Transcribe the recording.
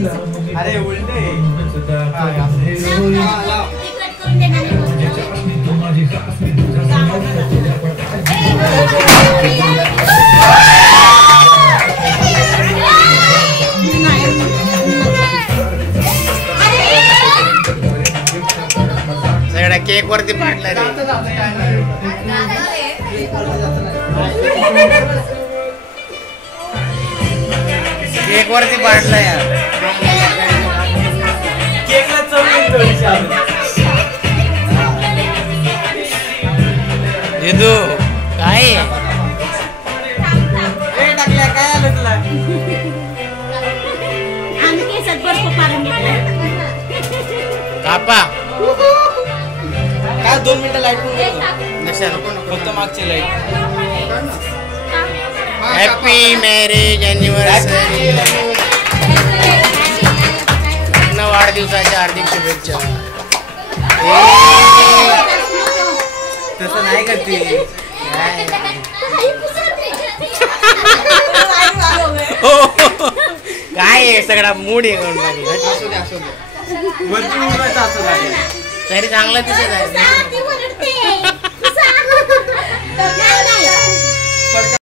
अरे उलटे सगळ्या केक वरती पाडलं रे. केक वरती पाडलं यार. केकला चव येदू काय टाकल्या काय आलं तुला कापा काय 2 मिनिटं लाईट फक्त मागची लाईट. Happy marriage anniversary. वाढदिवसाच्या हार्दिक शुभेच्छा. तसं नाही करते काय सगळा मूड हे करून टाकला. तरी चांगलं दिसत आहे.